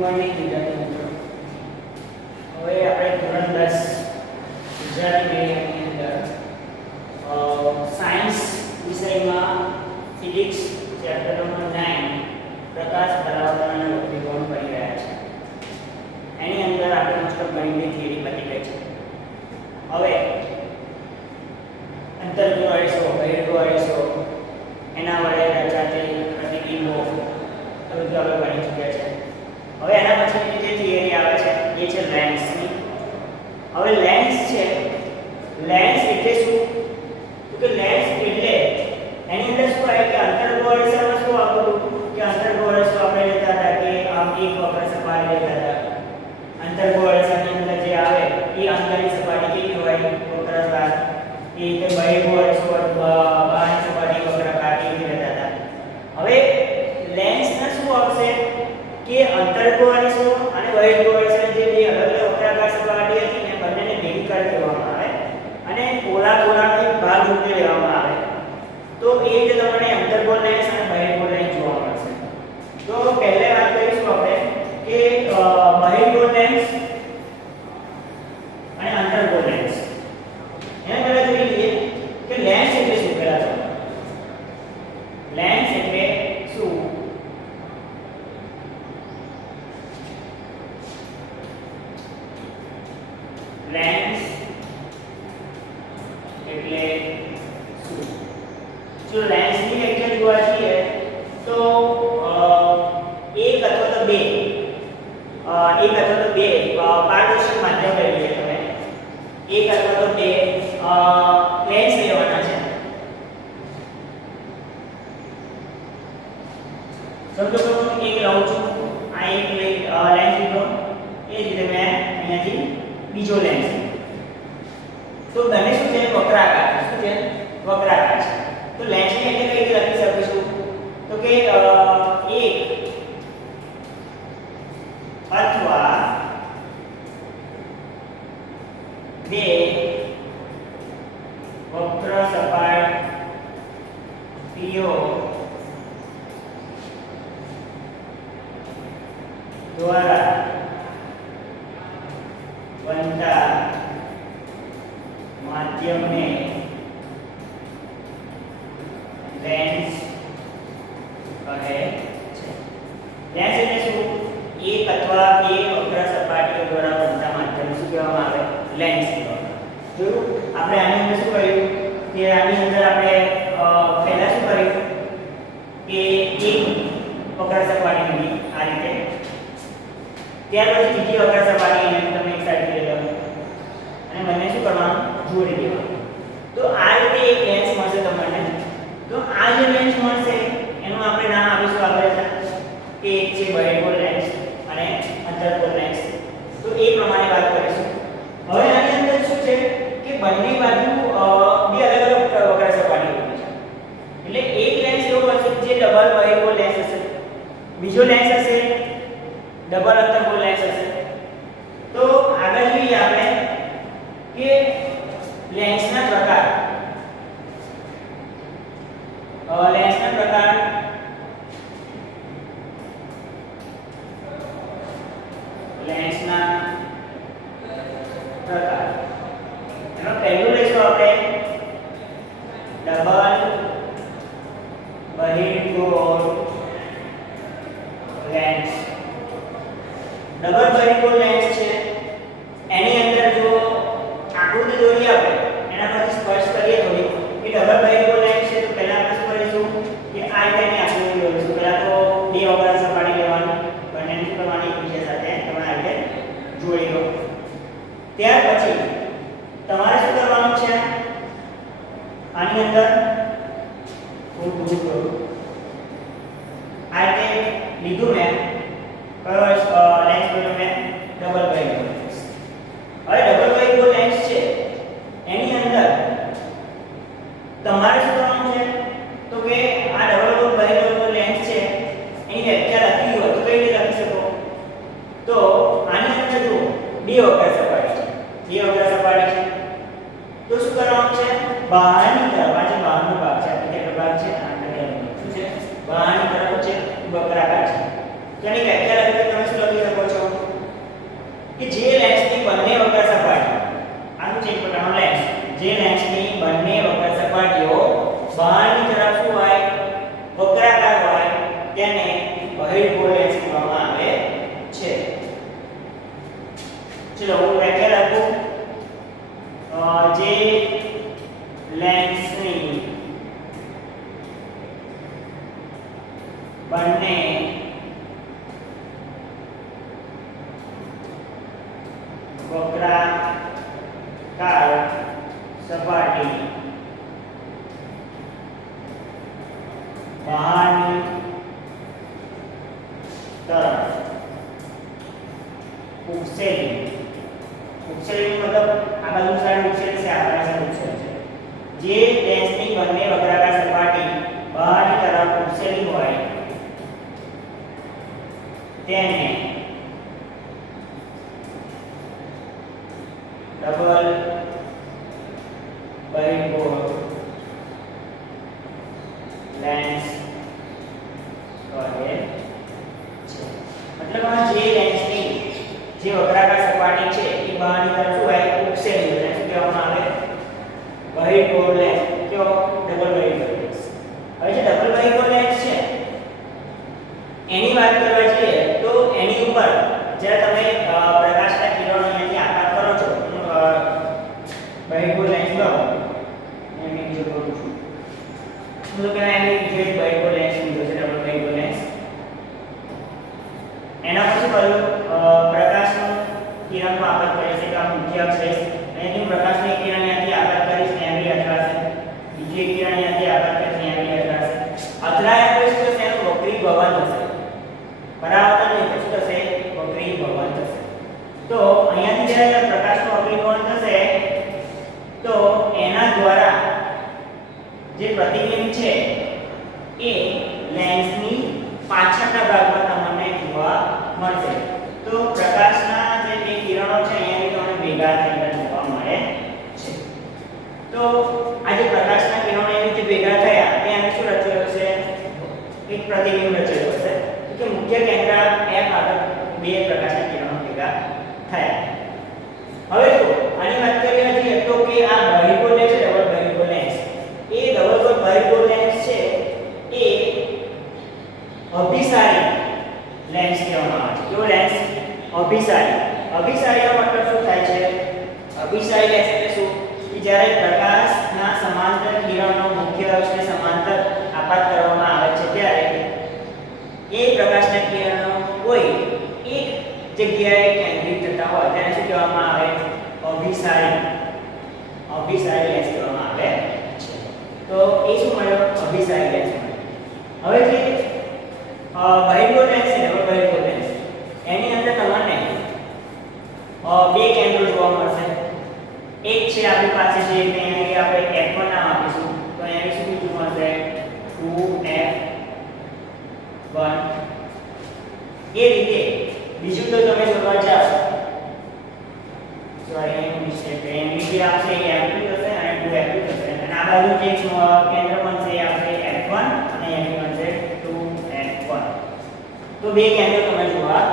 Morning વિદ્યાર્થી મિત્રો. હવે આપણે ધોરણ 10 ગુજરાતી મીડિયમની અંદર સાયન્સ વિષયમાં ફિઝિક્સ ચેપ્ટર નંબર 9 પ્રકાશ પરાવર્તન અને વક્રીકોણ કરી રહ્યા છે. એની અંદર આપણે મોસ્ટ ઓફ ગણિતની થિયરી પતી ગઈ છે. હવે અંતર્ગોળ અરીસો, બહિર્ગોળ અરીસો, એના વડે રચાતી પ્રતિબિંબો બધું આપણે ભણી ચૂક્યા છે. હવે એના પછીની જે થિયરી આવે છે એ છે લેન્સની. હવે લેન્સ છે, લેન્સ એટલે શું? તો કે લેન્સ એટલે એની અંદર શું આવે કે અંતર્ગોળ અરીસામાં શું આવતું કે અંતર્ગોળ અરીસો આપણે લેતા હતા કે આમ એક વક્ર સપાટી લેતા હતા. અંતર્ગોળ અરીસાની અંદર જે આવે એ અંદરની સપાટી કેવી હોય? વક્રાકાર. એ રીતે બહિર્ગોળ અરીસો બહારની સપાટી વક્રાકાર એવી લેતા હતા. હવે લેન્સના શું આવશે કે અંતર્ગોળ અરીસો અને બહિર્ગોળ અરીસાની જે બે અલગ અલગ વક્રાકાર સપાટી હતી ને બંનેને ભેગી કરી દેવામાં આવે અને ગોળાનો એક ભાગ રૂપે લેવામાં આવે. તો એ રીતે તમને અંતર્ગોળ લેન્સ અને બહિર્ગોળ લેન્સ જોવા મળશે. તો પહેલા વાત કરીશું આપણે કે બહિર્ગોળ લેન્સ અને અંતર્ગોળ લેન્સ. એના પહેલા જોઈ લઈએ કે લેન્સ એટલે શું. પહેલા તો લેન્સ એટલે શું? લેન્સ એટલે શું? જો લેન્સની વ્યાખ્યા જોવા જઈએ તો એક અથવા તો બે પારદર્શક માધ્યમ લઈ લઈએ તમે. એક અથવા તો બે લેન્સ લેવાના છે. સમજો કે હું એક લઉં છું, આ એક લેન્સ લીધો, એ જ રીતે મેં અહીંયાથી બીજો લેન્સ. તો બંને શું છે? વક્રાકાર. શું છે? વક્રાકાર છે. તો લેન્સની એટલે કઈ રીતે લખી શકીશું? તો કે એક અથવા બે વક્ર સપાટીઓ દ્વારા બનતા માધ્યમને લેન્સ કહે છે. લેન્સ એટલે શું? એક અથવા બે વક્ર સપાટીઓ દ્વારા બનતા માધ્યમને શું કહેવામાં આવે? લેન્સ કહેવામાં આવે. જોયું આપણે આની અંદર શું કર્યું કે આની અંદર આપણે પહેલા શું કર્યું કે એક વક્ર સપાટી લીધી આ રીતે. ત્યાર પછી બીજી વક્ર સપાટી એને તમે એક સાઈડ લઈ લો અને બંને શું કરવાનું? જોડી દેવાનું. તો આ રીતે એક લેન્સ મળશે તમને. તો આ જે લેન્સ મળશે એનું આપણે નામ આપીશું આપણે કે એક છે બહિર્ગોળ લેન્સ અને અંતર્ગોળ લેન્સ. તો એ પ્રમાણે વાત કરીશું. હવે આની અંદર શું છે કે બંને બાજુ બે અલગ અલગ વક્ર સપાટી હોય છે. એટલે એક લેન્સ એવો હશે જે ડબલ બહિર્ગોળ લેન્સ હશે, બીજો લેન્સ હશે ડબલ અંતર્ગોળ લેન્સ હશે. તો આગળ જોઈએ આપણે કે લેન્સના પ્રકાર. લેન્સના પ્રકાર એમાં પહેલું લઈશું આપણે ડબલ બહિર્ગોળ લેન્સ. ડબલ બહિર્ગોળ લેન્સ છે એની અંદર જો આકૃતિ દોરી આપણે એના પરથી સ્પષ્ટ કરીએ થોડી કે ડબલ બહિર્ગોળ લેન્સ છે. તો પહેલા આપણે શું કરીશું કે આ રીતની આકૃતિ દોરીશું. પહેલા તો બે વક્ર સપાટી લેવાની, બંનેને શું કરવાની? એકબીજા સાથે તમે આ રીતે જોડી લો. ત્યાર પછી તમારે શું કરવાનું છે? આની અંદર હું દૂર કરું આ રીતે લીધું મેં. કયો લેન્સ લીધો મેં? ડબલ બહિર્ગોળ લેન્સ. હવે ડબલ બહિર્ગોળ લેન્સ છે એની અંદર તમારે શું કરવાનું છે? તો કે આ ડબલ બહિર્ગોળ લેન્સ છે એની વ્યાખ્યા લખી હોય તો કઈ રીતે લખી શકો? તો આની અંદર જો બે વક્ર સપાટી છે, તો શું કરવાનું છે? બહારની તરફ આ જે બહારનો ભાગ છે, આ કેટલો ભાગ છે? આ શું છે? બહારની તરફ છે વક્રાકાર છે. તેની વ્યાખ્યા લખી તમે શું લખી જે લેન્સની બંને વક્ર સપાટીઓ બહારની તરફ શું હોય વક્રાકાર હોય તેને બહિર્ગોળ લેન્સ કહેવામાં આવે છે. ચલો હું વ્યાખ્યા લખું. જે લેન્સની બંને વક્રાકાર સપાટી બહારની તરફ ઉછેરી મતલબ આ બાજુ સાઈડ ઉછેરી છે, આ બાજુ સાઈડ ઉછેરી છે. જે લેન્સની બંને વક્રાકાર સપાટી બહારની તરફ ઉછેરી હોય તેને ડબલ બહિર્ગોળ લેન્સ કહે છે. મતલબ આ જે લેન્સની જે વક્રાકાર સપાટી છે એ બહારની તરફ શું હોય ઉછેરી હોય શું કહેવામાં આવે બહિર્ગોળ લેન્સ. કયો ડબલ બહિર્ગોળ લેન્સ. હવે જે ડબલ બહિર્ગોળ લેન્સ છે એની વાત કરવા જઈએ તો એની ઉપર જ્યારે તમે પ્રકાશના કિરણો અહીંયાથી આઘાત કરો છો બહિર્ગોળ લેન્સ લો અને બીજો કરું છું તો પહેલા એની જે બહિર્ગોળ લેન્સ લીધો છે ડબલ બહિર્ગોળ લેન્સ એના પર શું કર્યું પ્રકાશનું કિરણનો આઘાત કરે છે. આ મુખ્ય અક્ષ છે અહીંથી પ્રકાશની કિરણ અહીંયાથી આઘાત કરીશ ને એવી અથડાશે, બીજી કિરણ અહીંયાથી આઘાત કરીશ ને એવી અથડાશે. અથડાયા પછી શું થશે એનું વક્રી ભવન થશે. પરાવર્તન નહીં પછી થશે વક્રી ભવન થશે. તો અહીંયાથી જ્યારે પ્રકાશનું વક્રી ભવન થશે તો એના દ્વારા જે પ્રતિબિંબ છે એ લેન્સની પાછળના ભાગમાં તમને જોવા મળશે. તો પ્રકાશના જે કિરણો છે અહીંયાથી તમને ભેગા થઈને જોવા મળે છે. તો આ જે પ્રકાશના કિરણો એવી રીતે ભેગા થયા ત્યાં શું રચાયું છે એક પ્રતિબિંબ રચાયું હશે કે મુખ્ય કેન્દ્ર F આગળ બે પ્રકાશના કિરણો ભેગા થયા. હવે જો આની વાત કરીએ છીએ તો કે આ બહિર્ગોળ લેન્સ છે ડબલ બહિર્ગોળ લેન્સ. એ ડબલ બહિર્ગોળ લેન્સ છે એ અભિસારી લેન્સ કહેવામાં આવે છે. કેવો લેન્સ અભિસારી. અભિસારીનો મતલબ શું થાય છે અભિસારી લેન્સ એટલે શું કે જ્યારે પ્રકાશના સમાંતર કિરણો મુખ્ય અક્ષને સમાંતર આપાત કરવામાં આવે છે ત્યારે એ પ્રકાશના કિરણો કોઈ એક જગ્યાએ કેન્દ્રિત થતા હોય તેને શું કહેવામાં આવે અભિસારી લેન્સ કહેવામાં આવે છે. તો એ શું મળ્યો અભિસારી લેન્સ મળ્યો. હવે જે બહિર્ગોળ લેન્સ છે ડબલ બહિર્ગોળ લેન્સ એની અંદર તમને બે કેન્દ્રો જોવા મળશે. એક છે આપણી પાસે જે અહીંયા આપણે f1 નામ આપીશું તો અહીંયા શું બીજું મળશે 2f1. એ રીતે બીજું તો તમે જોવા જાઓ સોરી અહીં મિસ્ટેક છે એની જે આપશે એ f2 થશે અને 2f2 થશે અને આ બાજુ જે કેન્દ્ર બનશે એ આપશે f1 અને અહીં બનશે 2f1. તો બે કેન્દ્રો તમને જોવા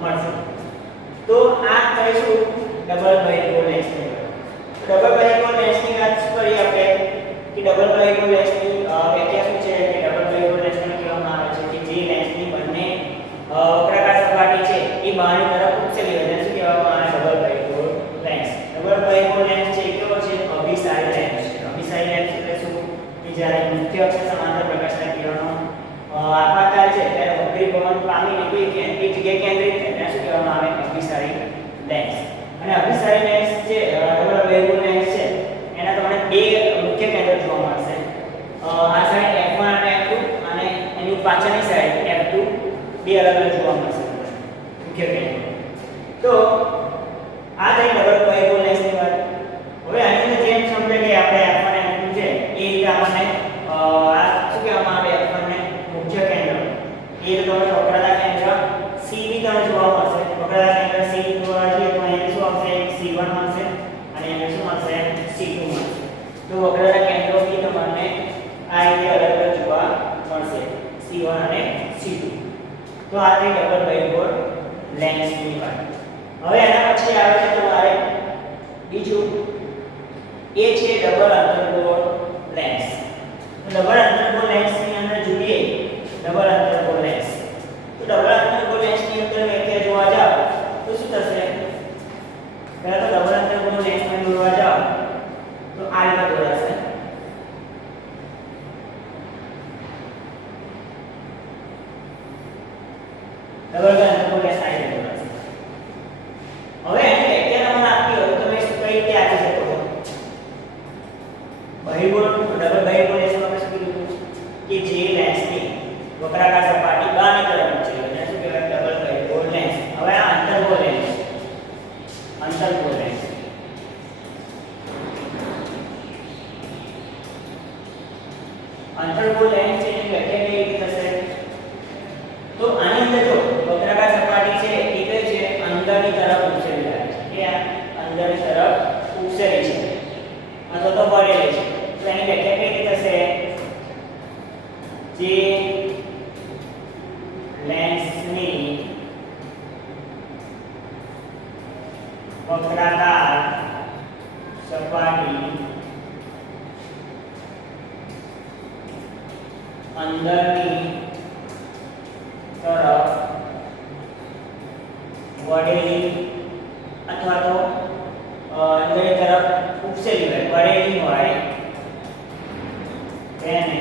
મળશે. તો આ કહીશું ડબલ બહિર્ગોળ લેન્સ કહેવાય. ડબલ બહિર્ગોળ લેન્સની વાત કરીએ આપણે કે ડબલ બહિર્ગોળ લેન્સની વ્યાખ્યા શું છે કે ડબલ બહિર્ગોળ લેન્સને કહેવામાં આવે છે કે જે લેન્સની બંને વક્રાકાર સપાટી છે એ બહારની તરફ ઉછેરી હોય તેને શું કહેવામાં આવે ડબલ બહિર્ગોળ લેન્સ. ડબલ બહિર્ગોળ લેન્સ છે કેવો છે અભિસારી લેન્સ છે. અભિસારી લેન્સ એટલે શું કે જ્યારે મુખ્ય અક્ષ સમાંતર પ્રકાશના કિરણો આપાત થાય છે ત્યારે વક્રી ભવન પામીને કોઈ જગ્યાએ કેન્દ્રિત થાય તેને શું કહેવામાં આવે અભિસારી લેન્સ. અને અભિસારી લેન્સ જે ડબલ બહિર્ગોળ લેન્સ છે એના તમને બે મુખ્ય કેન્દ્ર જોવા મળશે. આ સાઈડ f1 અને f2 અને એની પાછળની સાઈડ f2 બે અલગ અલગ જોવા મળશે મુખ્ય કેન્દ્ર. તો આ થઈ ડબલ બહિર્ગોળ લેન્સની વાત. હવે આની અંદર જેમ સમજે કે આપણે f1 અને f2 છે એ રીતે આપણને આ શું કહેવામાં આવે f1 ને મુખ્ય કેન્દ્ર એ તો તમને વક્રતા કેન્દ્ર C બી તમને જોવા મળશે. વક્રતા કેન્દ્ર C જોવા જઈએ તો અહીંયા શું આવશે C1 મળશે અને અહીંયા શું મળશે C2 મળશે. તો વક્રતા કેન્દ્રો બી તમને આ રીતે અલગ અલગ જોવા મળશે C1 અને C2. તો આ થઈ ડબલ બહિર્ગોળ લેન્સની વાત. હવે એના પછી આવે છે તમારે બીજું એ છે ડબલ અંતર્ગોળ લેન્સ. તો ડબલ અંતર્ગોળ લેન્સની અંદર જોઈએ ડબલ અંતર્ગોળ લેન્સ. તો ડબલ અંતર્ગોળ લેન્સની અંદર વ્યાખ્યા જોવા જાવ તો શું થશે? પહેલા તો ડબલ અંતર્ગોળ લેન્સમાં જોવા જાવ તો આ રીતે દોરાશે. ડબલ અંતર્ગોળ લેન્સ આ રીતે દોરાશે. હવે એની વ્યાખ્યા તમને આપી હોય તો તમે કઈ રીતે આપી શકો છો? બહિર્ગોળ ડબલ બહિર્ગોળ લેન્સમાં આપણે શું કીધું કે જે લેન્સની વક્રાકાર સપાટી બહારની તરફ છે એને શું કહેવાય? ડબલ બહિર્ગોળ લેન્સ. હવે આ અંતર્ગોળ લેન્સ, અંતર્ગોળ લેન્સ અંતર્ગોળ લેન્સ છે એની વ્યાખ્યા કેવી રીતે થશે? તો આની અંદર જો વક્રાકાર સપાટી છે એ કઈ છે? અંદરની તરફ ઉછેરી રહી છે. કે આ અંદરની તરફ ઉછેરી છે અથવા તો વળેલી છે. તો એની વ્યાખ્યા કઈ રીતે થશે? જે લેન્સની વક્રાકાર સપાટી અંદરની તરફ વળેલી અથવા તો અંદરની તરફ ઉપસેલી હોય, વળેલી હોય તેને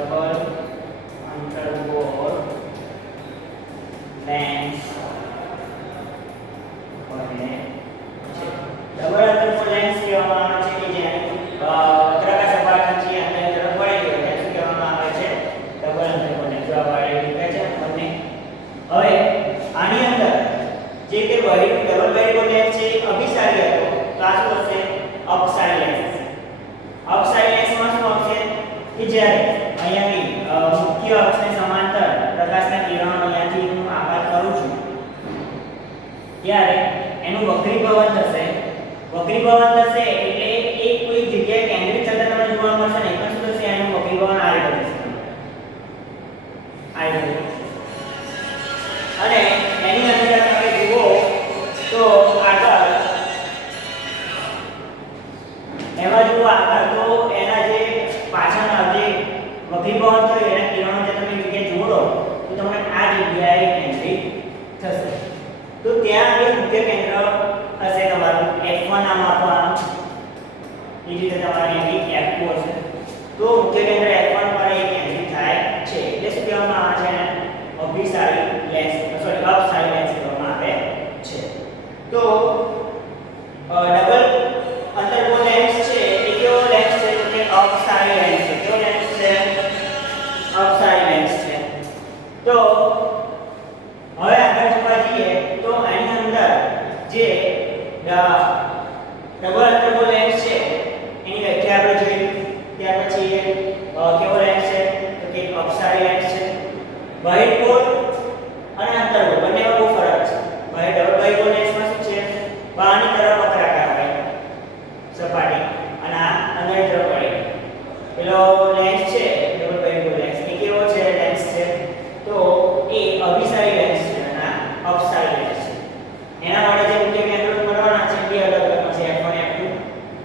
ડબલ અંતર્ગોળ લેન્સ કહે છે. ડબલ અંતર્ગોળ લેન્સ કહેવામાં આવે છે કે જેની વક્રાકાર સપાટી છે અંદરની તરફ વળેલી હોય તેને શું કહેવામાં આવે છે? ડબલ અંતર્ગોળ લેન્સ. જો આ વળેલી કહે છે બંને. હવે આની અંદર જે કે ડબલ બહિર્ગોળ લેન્સ છે અભિસારી હતો તો આ શું હશે? અપસારી લેન્સ. અપસારી લેન્સમાં શું આવશે કે જ્યારે અહીંયાથી મુખ્ય અક્ષને સમાંતર પ્રકાશના કિરણો અહીંયાથી હું આઘાત કરું છું ત્યારે એનું વક્રીભવન થશે. વક્રીભવન થશે એટલે એક કોઈ જગ્યાએ કેન્દ્રિત થતા તમને જોવા મળશે નહીં, પણ શું થશે? એનું વક્રીભવન આ રીતે થશે. આ રીતે. અને એની અંદર તમે જુઓ તો આગળ એમાં જુઓ આગળ તો એના જે પાછળના જે વક્રીભવન થયું એના કિરણો જે તમે જગ્યાએ જોડો તો તમને આ જગ્યાએ કેન્દ્રિત થશે. તો ત્યાં એક મુખ્ય કેન્દ્ર હશે તમારું F1 નામ આપવાનું. એ રીતે તમારે અહીં F2 હશે. તો મુખ્ય કેન્દ્ર F1 પર એ કેન્દ્રિત થાય છે. એટલે શું કહેવામાં આવે છે? અભિસારી લેન્સ, સોરી અપસારી લેન્સ કહેવામાં આવે છે. તો ડબલ અંતર્ગોળ લેન્સ છે એ કેવો લેન્સ છે? તો કે અપસારી લેન્સ છે. કેવો લેન્સ છે? અપસારી લેન્સ છે. તો હવે આગળ જોવા જઈએ તો આની અંદર જે ડબલ અંતર્ગોળ લેન્સ છે એની વ્યાખ્યા આપણે જોઈ. ત્યાર પછી કેવો લેન્સ છે? તો કે અપસારી લેન્સ છે. બહિર્ગોળ અને અંતર્ગોળ બંનેમાં બહુ ફરક છે. ડબલ બહિર્ગોળ લેન્સમાં શું છે? બહારની તરફ વક્રાકાર હોય સપાટી અને આ અંદરની તરફ વળેલી. પેલો લેન્સ છે ડબલ બહિર્ગોળ લેન્સ એ કેવો છે? લેન્સ છે તો એ અભિસારી લેન્સ છે અને આ અપસારી લેન્સ છે. એના વડે જે મુખ્ય કેન્દ્રો મળવાના છે બે અલગ અલગ છે F1 F2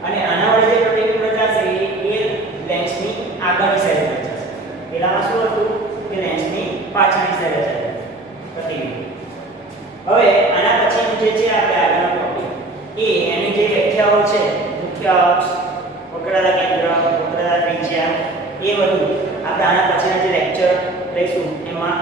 અને આના વડે જે પ્રતિબિંબ રચાશે એ લેન્સની આગળની સાઈડ રચાશે. પેલામાં શું હતું કે લેન્સની પાછળની સાઈડ રચાશે પ્રતિબિંબ. હવે આના પછીનું જે છે આપણે આગળનો ટોપિક એ એની જે વ્યાખ્યાઓ છે મુખ્ય અક્ષ, વક્રતા કેન્દ્ર, વક્રતા ત્રિજ્યા એ બધું આપણે આના પછીના જે લેક્ચર લઈશું એમાં